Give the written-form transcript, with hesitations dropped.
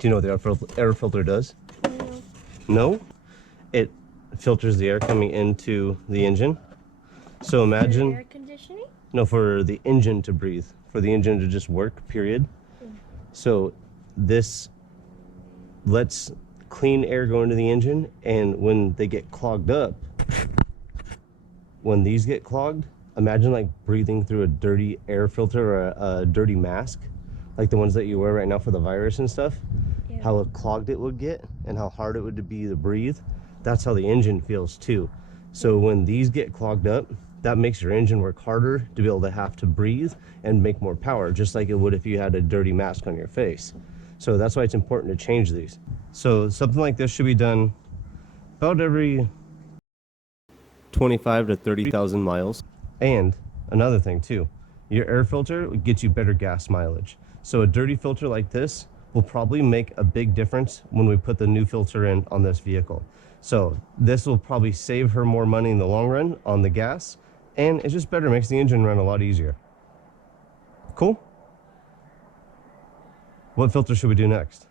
Do you know what the air filter does? No. No? It filters the air coming into the engine. So imagine... For air conditioning? No, for the engine to breathe. For the engine to just work, period. So this lets clean air go into the engine, and when they get clogged up, when these get clogged, imagine like breathing through a dirty air filter or a dirty mask, like the ones that you wear right now for the virus and stuff. Yeah. How clogged it would get and how hard it would be to breathe. That's how the engine feels too. So when these get clogged up, that makes your engine work harder to be able to have to breathe and make more power, just like it would if you had a dirty mask on your face. So that's why it's important to change these. So something like this should be done about every 25 to 30,000 miles. And another thing too, your air filter gets you better gas mileage. So a dirty filter like this will probably make a big difference when we put the new filter in on this vehicle. So this will probably save her more money in the long run on the gas, and it's just better, makes the engine run a lot easier. Cool? What filter should we do next?